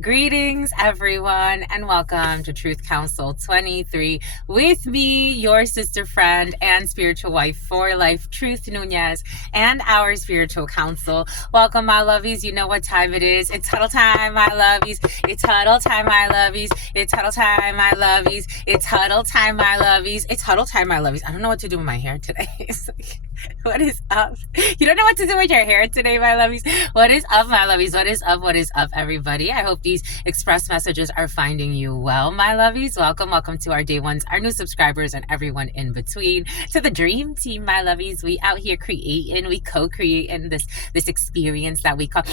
Greetings, everyone, and welcome to Truth Council 23 with me, your sister friend and spiritual wife for life, Truth Nunez, and our spiritual council. Welcome, my lovies. You know what time it is. It's huddle time, my lovies. It's huddle time, my lovies. It's huddle time, my lovies. It's huddle time, my lovies. It's huddle time, my lovies. I don't know what to do with my hair today. It's like, what is up? You don't know what to do with your hair today, my lovies? What is up, my lovies? What is up? What is up, everybody? I hope these express messages are finding you well, my lovies. Welcome to our day ones, our new subscribers, and everyone in between. To the dream team, my lovies. We out here creating, we co-creating this experience that we call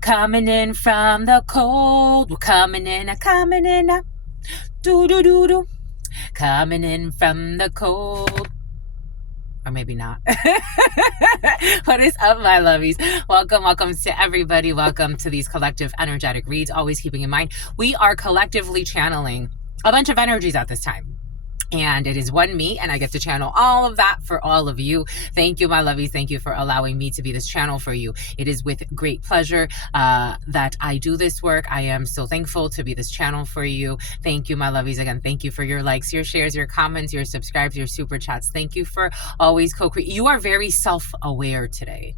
coming in from the cold. We're coming in, do do do do. Coming in from the cold. Or maybe not. What is up, my lovies? Welcome to everybody. Welcome to these collective energetic reads. Always keeping in mind, we are collectively channeling a bunch of energies at this time. And it is one me, and I get to channel all of that for all of you. Thank you, my lovies. Thank you for allowing me to be this channel for you. It is with great pleasure that I do this work. I am so thankful to be this channel for you. Thank you, my lovies. Again, thank you for your likes, your shares, your comments, your subscribes, your super chats. Thank you for always co-creating. You are very self-aware today.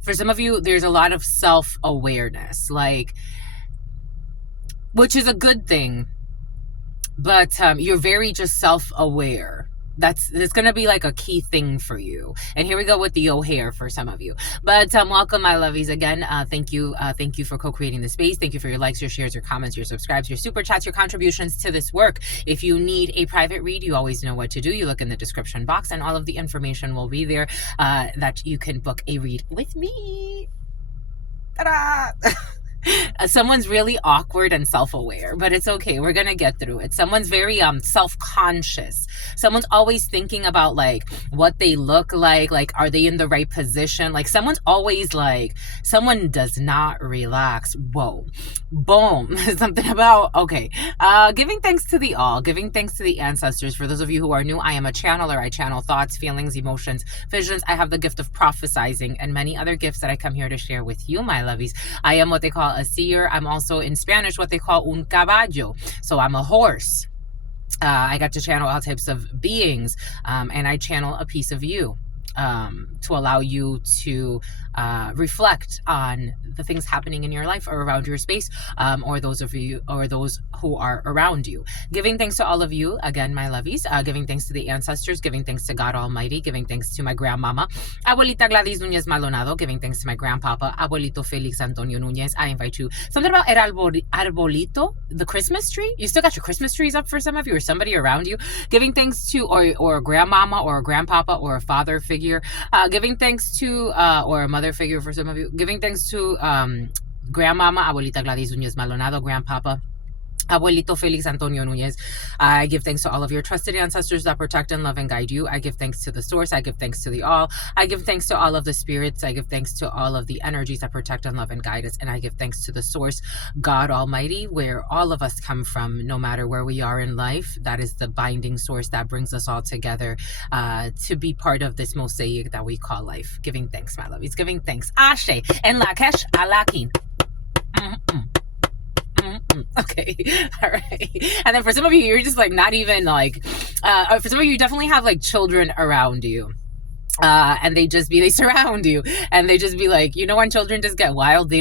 For some of you, there's a lot of self-awareness, which is a good thing. But you're very just self-aware. That's going to be like a key thing for you. And here we go with the O'Hare for some of you. But welcome, my lovies. Again, thank you for co-creating the space. Thank you for your likes, your shares, your comments, your subscribes, your super chats, your contributions to this work. If you need a private read, you always know what to do. You look in the description box, and all of the information will be there that you can book a read with me. Ta-da! Someone's really awkward and self-aware, but it's okay. We're gonna get through it. Someone's very self-conscious. Someone's always thinking about what they look like are they in the right position? Someone's always someone does not relax. Whoa, boom. Something about giving thanks to the all, giving thanks to the ancestors. For those of you who are new, I am a channeler. I channel thoughts, feelings, emotions, visions. I have the gift of prophesying and many other gifts that I come here to share with you, my lovies. I am what they call a seer. I'm also in Spanish what they call un caballo. So I'm a horse. I got to channel all types of beings, and I channel a piece of you to allow you to reflect on the things happening in your life or around your space, or those who are around you. Giving thanks to all of you, again, my lovies, giving thanks to the ancestors, giving thanks to God Almighty, giving thanks to my grandmama, Abuelita Gladys Nunez Maldonado, giving thanks to my grandpapa, Abuelito Felix Antonio Nunez. I invite you. Something about el arbolito, the Christmas tree. You still got your Christmas trees up for some of you, or somebody around you. Giving thanks to, or a grandmama, or a grandpapa, or a father figure. Giving thanks to, or a mother figure for some of you. Giving thanks to grandmama, Abuelita Gladys Nunez Maldonado, grandpapa, Abuelito Felix Antonio Nunez. I give thanks to all of your trusted ancestors that protect and love and guide you. I give thanks to the source. I give thanks to the all. I give thanks to all of the spirits. I give thanks to all of the energies that protect and love and guide us. And I give thanks to the source, God Almighty, where all of us come from, no matter where we are in life. That is the binding source that brings us all together to be part of this mosaic that we call life. Giving thanks, my lovies. Giving thanks. Ashe en la kesh alakin. Okay. All right. And then for some of you, you're just not even for some of you definitely have children around you. And they surround you, and they just be when children just get wild, they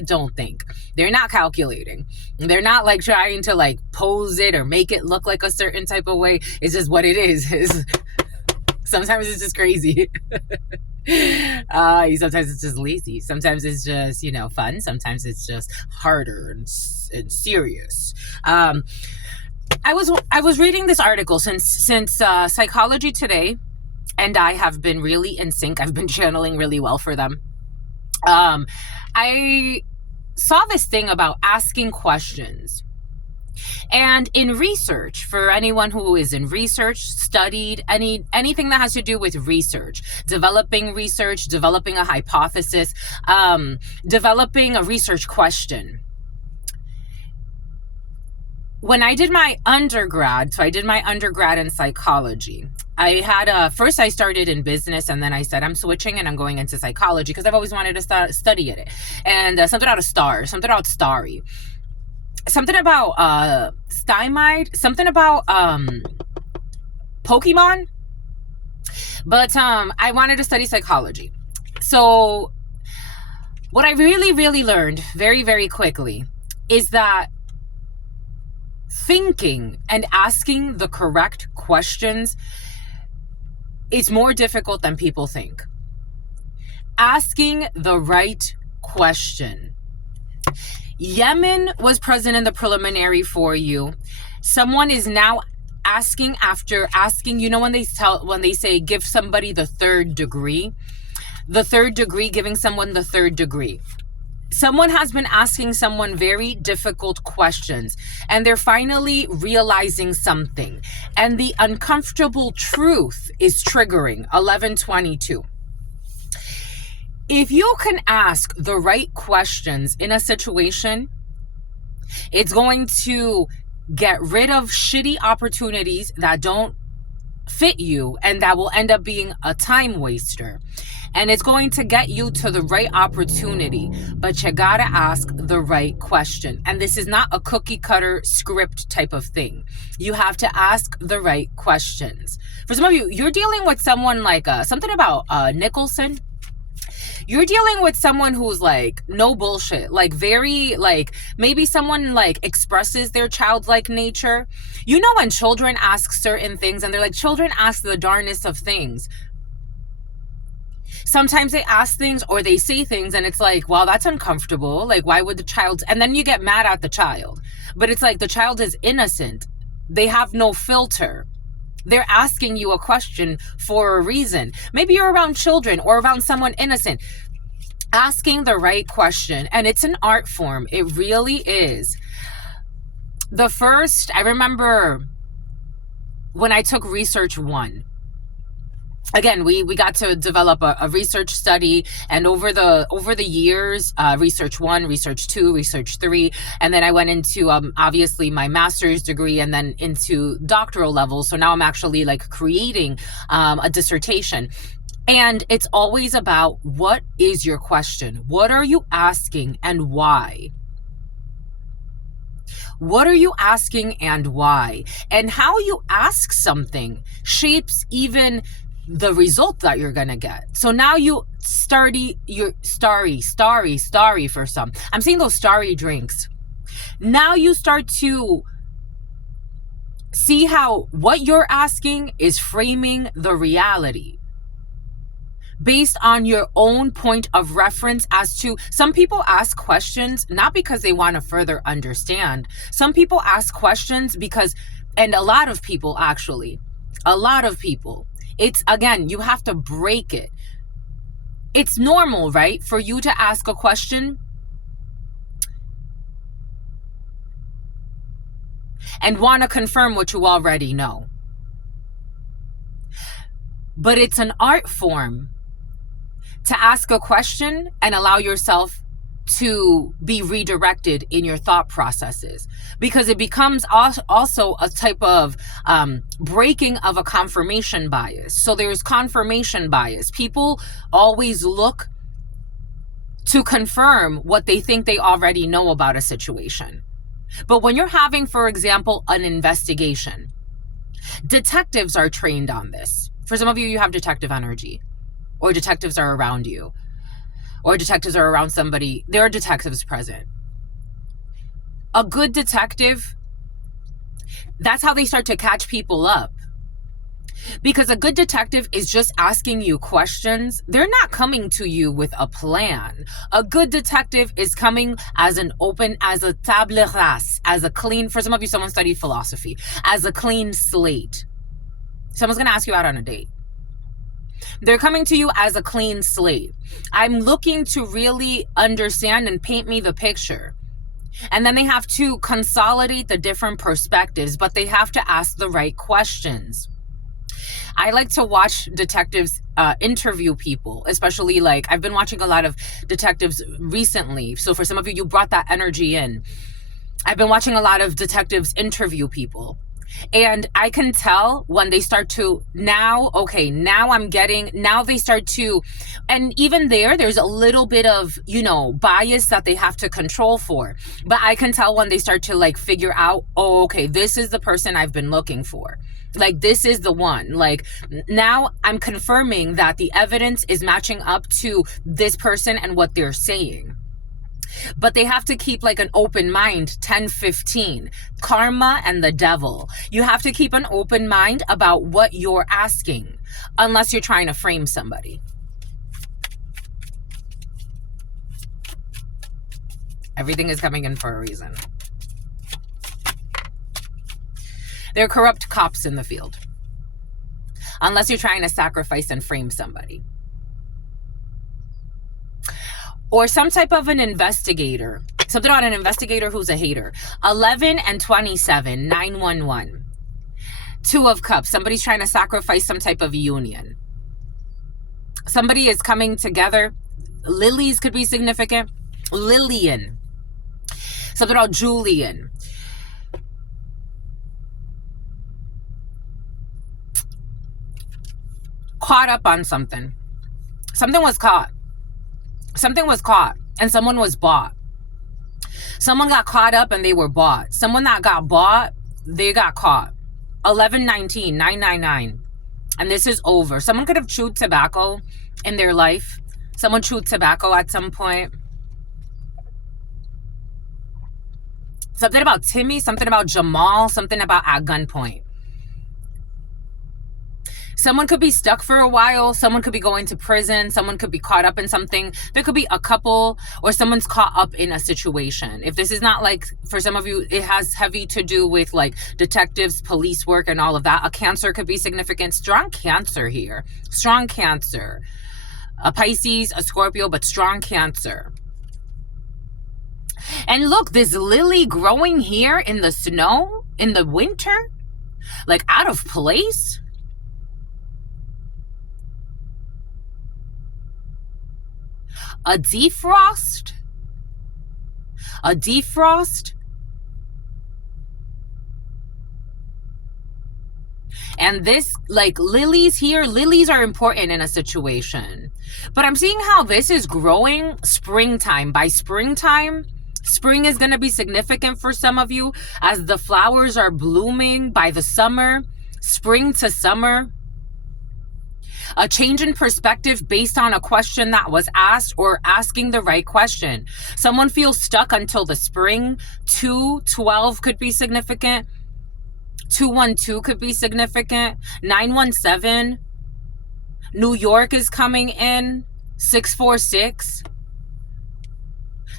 don't think. They're not calculating. They're not trying to pose it or make it look like a certain type of way. It's just what it is. Sometimes it's just crazy. Sometimes it's just lazy. Sometimes it's just, fun. Sometimes it's just harder and serious. I was reading this article since Psychology Today and I have been really in sync. I've been channeling really well for them. I saw this thing about asking questions. And in research, for anyone who is in research, studied anything that has to do with research, developing a hypothesis, developing a research question, when I did my undergrad, so I did my undergrad in psychology. I had first I started in business, and then I said I'm switching and I'm going into psychology because I've always wanted to study it. And something about a star, something about starry, something about stymide, something about Pokemon. But I wanted to study psychology. So what I really learned very, very quickly is that thinking and asking the correct questions is more difficult than people think. Asking the right question. Yemen was present in the preliminary for you. Someone is now asking after asking, when they say give somebody the third degree, giving someone the third degree. Someone has been asking someone very difficult questions, and they're finally realizing something. And the uncomfortable truth is triggering. 1122. If you can ask the right questions in a situation, it's going to get rid of shitty opportunities that don't fit you and that will end up being a time waster. And it's going to get you to the right opportunity, but you gotta ask the right question. And this is not a cookie cutter script type of thing. You have to ask the right questions. For some of you, you're dealing with someone like something about Nicholson. You're dealing with someone who's like no bullshit, like very like maybe someone like expresses their childlike nature. When children ask certain things and they're like, children ask the darnest of things. Sometimes they ask things or they say things and it's like, wow, that's uncomfortable. Like, why would the child? And then you get mad at the child. But it's like the child is innocent. They have no filter. They're asking you a question for a reason. Maybe you're around children or around someone innocent. Asking the right question. And it's an art form. It really is. I remember when I took Research 1. Again, we got to develop a research study, and over the years, Research 1, Research 2, Research 3, and then I went into obviously my master's degree and then into doctoral level. So now I'm actually like creating a dissertation. And it's always about, what is your question? What are you asking and why? What are you asking and why? And how you ask something shapes even the result that you're gonna get. So now you're starry for some. I'm seeing those starry drinks. Now you start to see how what you're asking is framing the reality based on your own point of reference. As to, some people ask questions not because they want to further understand. Some people ask questions because, and a lot of people, it's, again, you have to break it. It's normal, right, for you to ask a question and want to confirm what you already know. But it's an art form to ask a question and allow yourself to be redirected in your thought processes, because it becomes also a type of breaking of a confirmation bias. So there's confirmation bias. People always look to confirm what they think they already know about a situation. But when you're having, for example, an investigation, detectives are trained on this. For some of you, you have detective energy, or detectives are around you, or detectives are around somebody. There are detectives present. A good detective, that's how they start to catch people up. Because a good detective is just asking you questions. They're not coming to you with a plan. A good detective is coming as an open, as a table rase, as a clean, for some of you, someone studied philosophy, as a clean slate. Someone's going to ask you out on a date. They're coming to you as a clean slate. I'm looking to really understand and paint me the picture. And then they have to consolidate the different perspectives, but they have to ask the right questions. I like to watch detectives interview people, especially like I've been watching a lot of detectives recently. So for some of you, you brought that energy in. I've been watching a lot of detectives interview people. And I can tell when they start to now, okay, now they start to, and even there's a little bit of, bias that they have to control for. But I can tell when they start to like figure out, oh, okay, this is the person I've been looking for. Like, this is the one. Like, now I'm confirming that the evidence is matching up to this person and what they're saying. But they have to keep like an open mind. 10-15, karma and the devil. You have to keep an open mind about what you're asking, unless you're trying to frame somebody. Everything is coming in for a reason. There are corrupt cops in the field, unless you're trying to sacrifice and frame somebody. Or some type of an investigator. Something about an investigator who's a hater. 11 and 27, 911. Two of Cups. Somebody's trying to sacrifice some type of union. Somebody is coming together. Lilies could be significant. Lillian. Something about Julian. Caught up on something. Something was caught. Something was caught and someone was bought. Someone got caught up and they were bought. Someone that got bought, they got caught. 1119, 999. And this is over. Someone could have chewed tobacco in their life. Someone chewed tobacco at some point. Something about Timmy, something about Jamal, something about at gunpoint. Someone could be stuck for a while. Someone could be going to prison. Someone could be caught up in something. There could be a couple, or someone's caught up in a situation. If this is not like, for some of you, it has heavy to do with like detectives, police work, and all of that. A Cancer could be significant. Strong Cancer here. Strong Cancer. A Pisces, a Scorpio, but strong Cancer. And look, this lily growing here in the snow, in the winter, like out of place. A defrost. A defrost. And this, like, lilies here, lilies are important in a situation. But I'm seeing how this is growing springtime. By springtime, spring is going to be significant for some of you as the flowers are blooming by the summer, spring to summer. A change in perspective based on a question that was asked or asking the right question. Someone feels stuck until the spring. 212 could be significant. 212 could be significant. 917. New York is coming in. 646.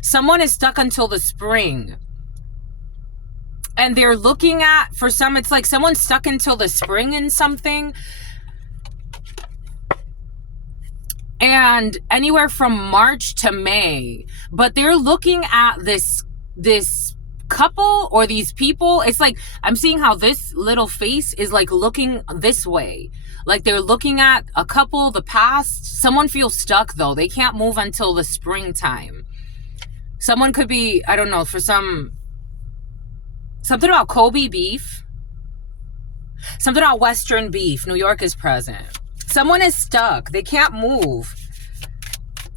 Someone is stuck until the spring. And they're looking at, for some, it's like someone's stuck until the spring in something. And anywhere from March to May. But they're looking at this couple or these people. It's like, I'm seeing how this little face is like looking this way. Like they're looking at a couple, the past. Someone feels stuck though. They can't move until the springtime. Someone could be, I don't know, for something about Kobe beef. Something about Western beef. New York is present. Someone is stuck. They can't move.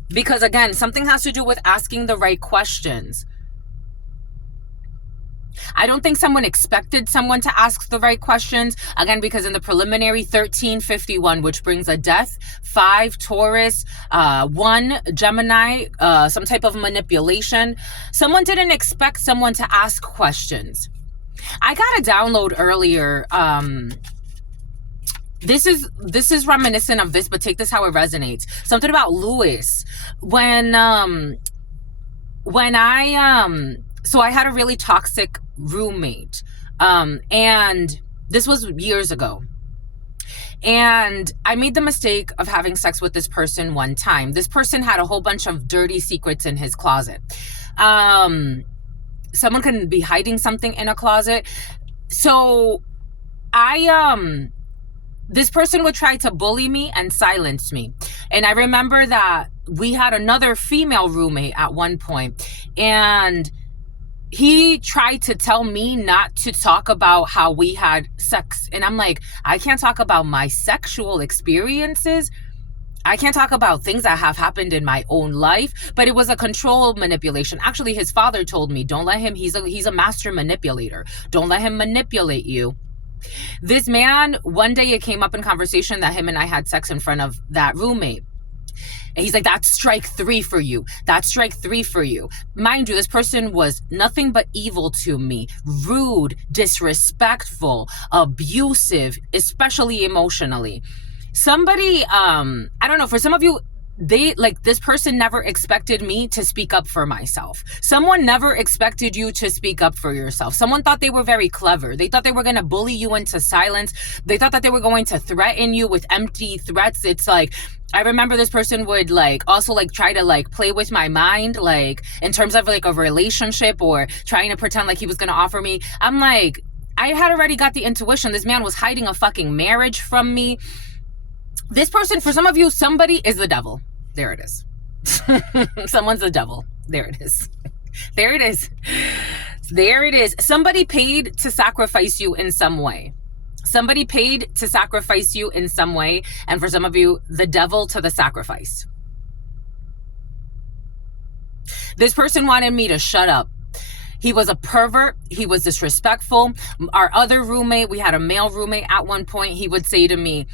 Because again, something has to do with asking the right questions. I don't think someone expected someone to ask the right questions. Again, because in the preliminary, 1351, which brings a death, 5 Taurus, 1 Gemini, some type of manipulation. Someone didn't expect someone to ask questions. I got a download earlier. This is reminiscent of this, but take this how it resonates. Something about Lewis. So I had a really toxic roommate. And this was years ago. And I made the mistake of having sex with this person one time. This person had a whole bunch of dirty secrets in his closet. Someone can be hiding something in a closet. So this person would try to bully me and silence me. And I remember that we had another female roommate at one point. And he tried to tell me not to talk about how we had sex. And I'm like, I can't talk about my sexual experiences. I can't talk about things that have happened in my own life, but it was a control manipulation. Actually, his father told me, don't let him, he's a master manipulator. Don't let him manipulate you. This man, one day it came up in conversation that him and I had sex in front of that roommate. And he's like, that's strike 3 for you. That's strike 3 for you. Mind you, this person was nothing but evil to me. Rude, disrespectful, abusive, especially emotionally. Somebody, I don't know, for some of you, this person never expected me to speak up for myself. Someone never expected you to speak up for yourself. Someone thought they were very clever. They thought they were going to bully you into silence. They thought that they were going to threaten you with empty threats. It's like, I remember this person would also try to play with my mind, in terms of a relationship, or trying to pretend like he was going to offer me. I'm like, I had already got the intuition. This man was hiding a fucking marriage from me. This person, for some of you, somebody is the devil. There it is. Someone's the devil. There it is. There it is. There it is. Somebody paid to sacrifice you in some way. Somebody paid to sacrifice you in some way. And for some of you, the devil to the sacrifice. This person wanted me to shut up. He was a pervert. He was disrespectful. Our other roommate, we had a male roommate at one point. He would say to me,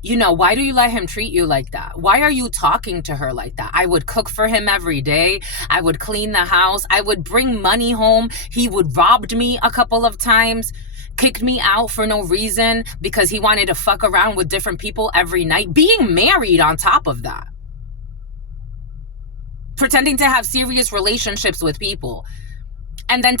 why do you let him treat you like that? Why are you talking to her like that? I would cook for him every day. I would clean the house. I would bring money home. He would robbed me a couple of times, kicked me out for no reason because he wanted to fuck around with different people every night, being married on top of that, pretending to have serious relationships with people. And then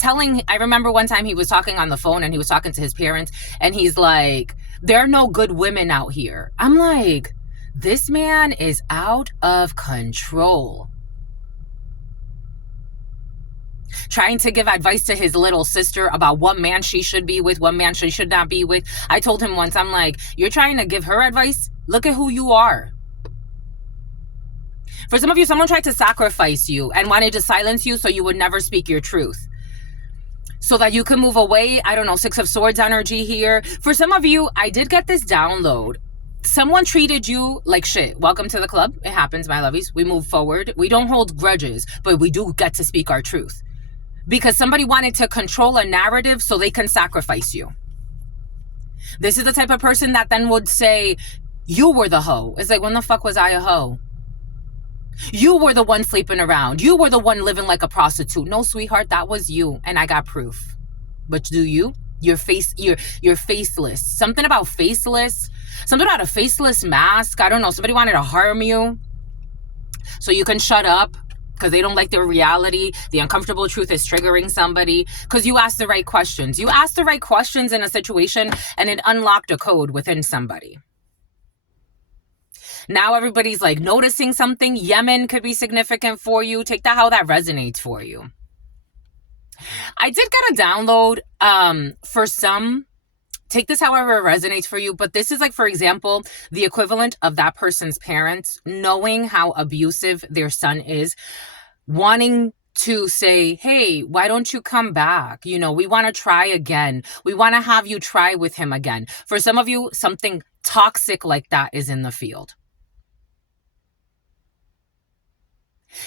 I remember one time he was talking on the phone and he was talking to his parents and he's like, there are no good women out here. I'm like, this man is out of control. Trying to give advice to his little sister about what man she should be with, what man she should not be with. I told him once, I'm like, you're trying to give her advice? Look at who you are. For some of you, someone tried to sacrifice you and wanted to silence you so you would never speak your truth, so that you can move away. I don't know, 6 of Swords energy here. For some of you, I did get this download. Someone treated you like shit. Welcome to the club. It happens, my lovies. We move forward. We don't hold grudges, but we do get to speak our truth. Because somebody wanted to control a narrative so they can sacrifice you. This is the type of person that then would say, you were the hoe. It's like, when the fuck was I a hoe? You were the one sleeping around. You were the one living like a prostitute. No, sweetheart, that was you. And I got proof. But do you? You're faceless. Something about faceless. Something about a faceless mask. I don't know. Somebody wanted to harm you so you can shut up because they don't like their reality. The uncomfortable truth is triggering somebody because you asked the right questions. You asked the right questions in a situation and it unlocked a code within somebody. Now everybody's noticing something. Yemen could be significant for you. Take that how that resonates for you. I did get a download for some. Take this however it resonates for you. But this is for example, the equivalent of that person's parents knowing how abusive their son is, wanting to say, hey, why don't you come back? We want to try again. We want to have you try with him again. For some of you, something toxic like that is in the field.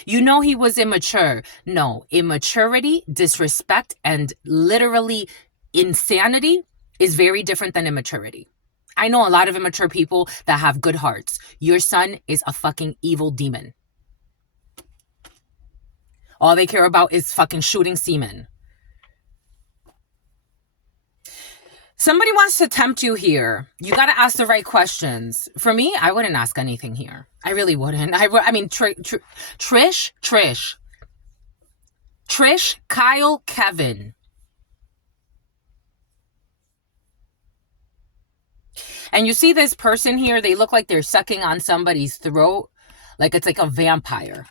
He was immature. No, immaturity, disrespect, and literally insanity is very different than immaturity. I know a lot of immature people that have good hearts. Your son is a fucking evil demon. All they care about is fucking shooting semen. Somebody wants to tempt you here. You got to ask the right questions. For me, I wouldn't ask anything here. I really wouldn't. I mean, Trish, Kyle, Kevin. And you see this person here, they look like they're sucking on somebody's throat. Like it's like a vampire.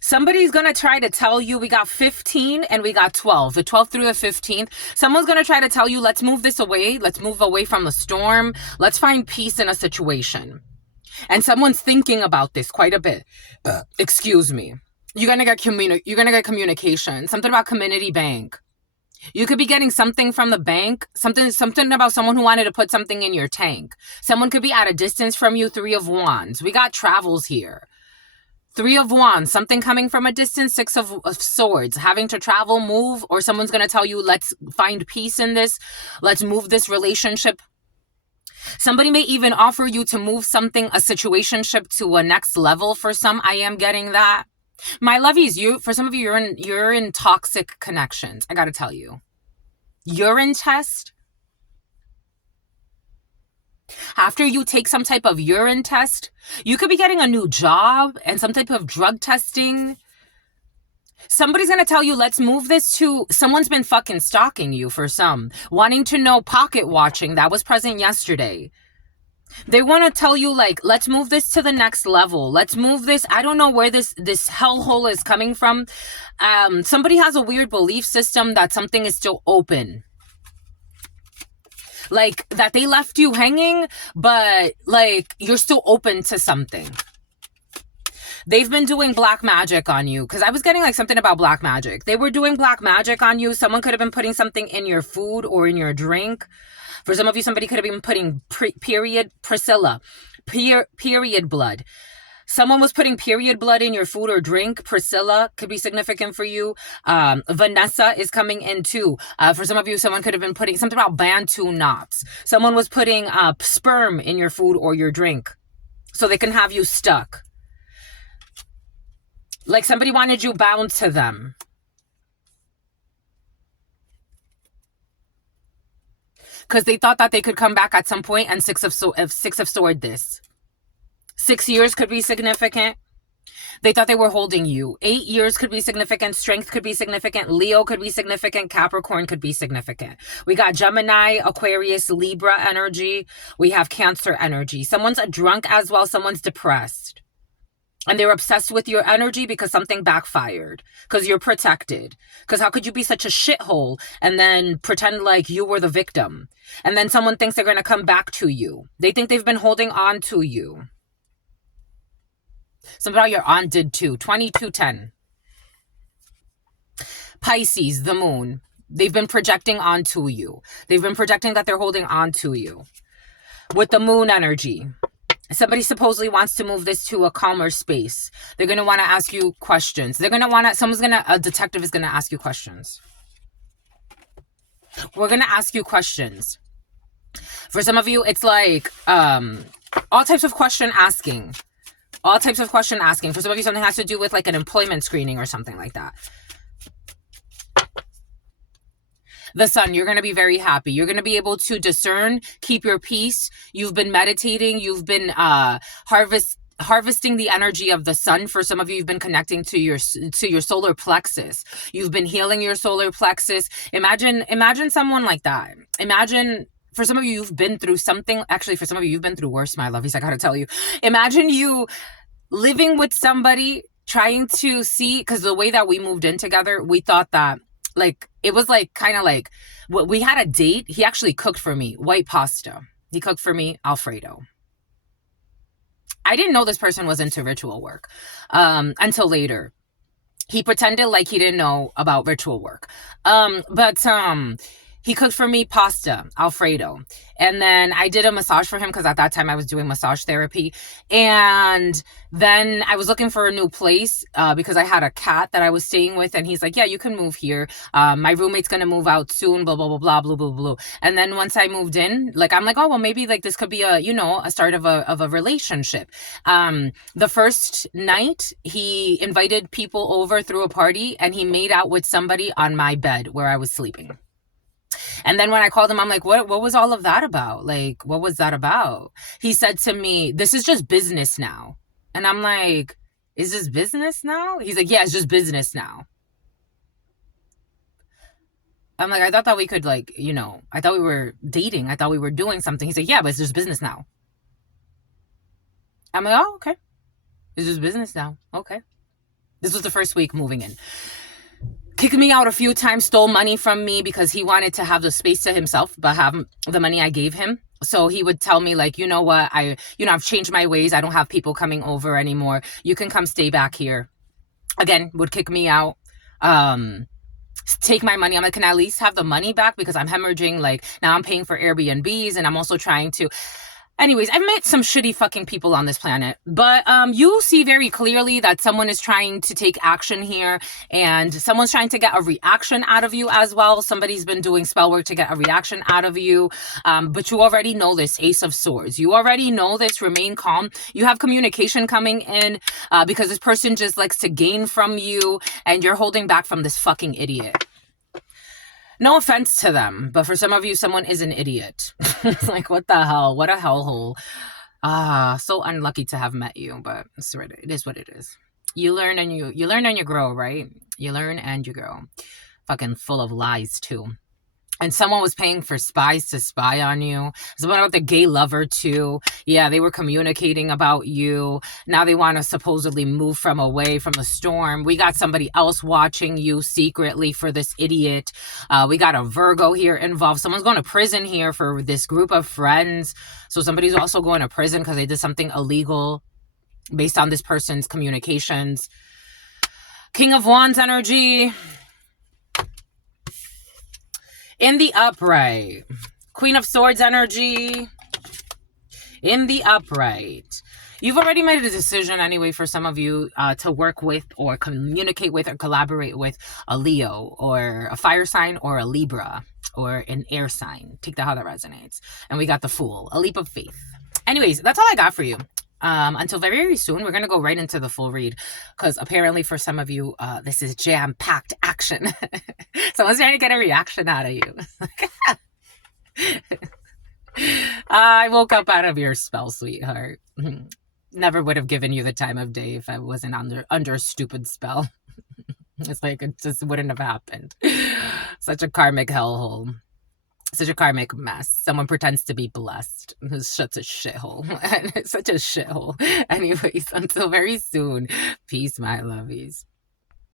Somebody's going to try to tell you, we got 15 and we got 12, the 12th through the 15th. Someone's going to try to tell you, let's move this away. Let's move away from the storm. Let's find peace in a situation. And someone's thinking about this quite a bit. Excuse me. You're gonna get communication. Something about community bank. You could be getting something from the bank, something about someone who wanted to put something in your tank. Someone could be at a distance from you. 3 of Wands. We got travels here. 3 of Wands, something coming from a distance. 6 of Swords, having to travel, move, or someone's going to tell you, let's find peace in this. Let's move this relationship. Somebody may even offer you to move something, a situationship to a next level. For some, I am getting that. My lovies, for some of you, you're in toxic connections. I got to tell you. Urine test. After you take some type of urine test, you could be getting a new job and some type of drug testing. Somebody's going to tell you, let's move this to, someone's been fucking stalking you for some, wanting to know, pocket watching. That was present yesterday. They want to tell you, like, let's move this to the next level. Let's move this. I don't know where this hellhole is coming from. Somebody has a weird belief system that something is still open. Like, that they left you hanging, but, like, you're still open to something. They've been doing black magic on you. Because I was getting, like, something about black magic. They were doing black magic on you. Someone could have been putting something in your food or in your drink. For some of you, somebody could have been putting period blood. Someone was putting period blood in your food or drink. Priscilla could be significant for you. Vanessa is coming in too. For some of you, someone could have been putting something about Bantu knots. Someone was putting sperm in your food or your drink so they can have you stuck. Like somebody wanted you bound to them. Because they thought that they could come back at some point, and six of sword this. 6 years could be significant. They thought they were holding you. 8 years could be significant. Strength could be significant. Leo could be significant. Capricorn could be significant. We got Gemini, Aquarius, Libra energy. We have Cancer energy. Someone's a drunk as well. Someone's depressed. And they're obsessed with your energy because something backfired. Because you're protected. Because how could you be such a shithole and then pretend like you were the victim? And then someone thinks they're going to come back to you. They think they've been holding on to you. Somebody your aunt did too. 2210. Pisces, the moon. They've been projecting onto you. They've been projecting that they're holding on to you. With the moon energy. Somebody supposedly wants to move this to a calmer space. They're going to want to ask you questions. They're going to want to, a detective is going to ask you questions. We're going to ask you questions. For some of you, it's like all types of question asking. All types of question asking. For some of you, something has to do with like an employment screening or something like that. The sun, you're going to be very happy. You're going to be able to discern, keep your peace. You've been meditating. You've been harvesting the energy of the sun. For some of you, you've been connecting to your solar plexus. You've been healing your solar plexus. Imagine someone like that. Imagine, for some of you, you've been through something. Actually, for some of you, you've been through worse, my lovies. I got to tell you. Imagine you living with somebody, trying to see, because the way that we moved in together, we thought that, like, it was like kind of like we had a date. He actually cooked for me white pasta. He cooked for me Alfredo. I didn't know this person was into ritual work until later. He pretended like he didn't know about ritual work. But he cooked for me pasta, Alfredo. And then I did a massage for him because at that time I was doing massage therapy. And then I was looking for a new place because I had a cat that I was staying with. And he's like, yeah, you can move here. My roommate's going to move out soon, blah, blah, blah, blah, blah, blah, blah. And then once I moved in, like, I'm like, oh, well, maybe like this could be a start of a relationship. The first night he invited people over through a party and he made out with somebody on my bed where I was sleeping. And then when I called him, I'm like, what was all of that about? Like, what was that about? He said to me, this is just business now. And I'm like, is this business now? He's like, yeah, it's just business now. I'm like, I thought that we could like, I thought we were dating. I thought we were doing something. He's like, yeah, but it's just business now. I'm like, oh, okay. It's just business now. Okay. This was the first week moving in. Kicked me out a few times, stole money from me because he wanted to have the space to himself, but have the money I gave him. So he would tell me like, you know what, I've changed my ways. I don't have people coming over anymore. You can come stay back here. again, would kick me out. Um, take my money. I'm like, can I at least have the money back? Because I'm hemorrhaging. Like, now I'm paying for Airbnbs, and I'm also trying to. Anyways, I've met some shitty fucking people on this planet, but you see very clearly that someone is trying to take action here, and someone's trying to get a reaction out of you as well. Somebody's been doing spell work to get a reaction out of you, but you already know this. Ace of Swords. You already know this. Remain calm. You have communication coming in because this person just likes to gain from you, and you're holding back from this fucking idiot. No offense to them, but for some of you, someone is an idiot. It's like, what the hell? What a hellhole. So unlucky to have met you, but it is what it is. You learn and you grow, right? You learn and you grow. Fucking full of lies too. And someone was paying for spies to spy on you. Someone about the gay lover too. Yeah, they were communicating about you. Now they want to supposedly move from away from the storm. We got somebody else watching you secretly for this idiot. We got a Virgo here involved. Someone's going to prison here for this group of friends. So somebody's also going to prison because they did something illegal based on this person's communications. King of Wands energy. In the upright. Queen of Swords energy. In the upright. You've already made a decision anyway for some of you to work with or communicate with or collaborate with a Leo or a fire sign or a Libra or an air sign. Take that how that resonates. And we got the Fool. A leap of faith. Anyways, that's all I got for you. Until very, very soon, we're going to go right into the full read because apparently for some of you, this is jam-packed action. Someone's trying to get a reaction out of you. I woke up out of your spell, sweetheart. Never would have given you the time of day if I wasn't under a stupid spell. It's like it just wouldn't have happened. Such a karmic hellhole. Such a karmic mess. Someone pretends to be blessed. It's such a shithole. It's such a shithole. Anyways, until very soon. Peace, my lovies.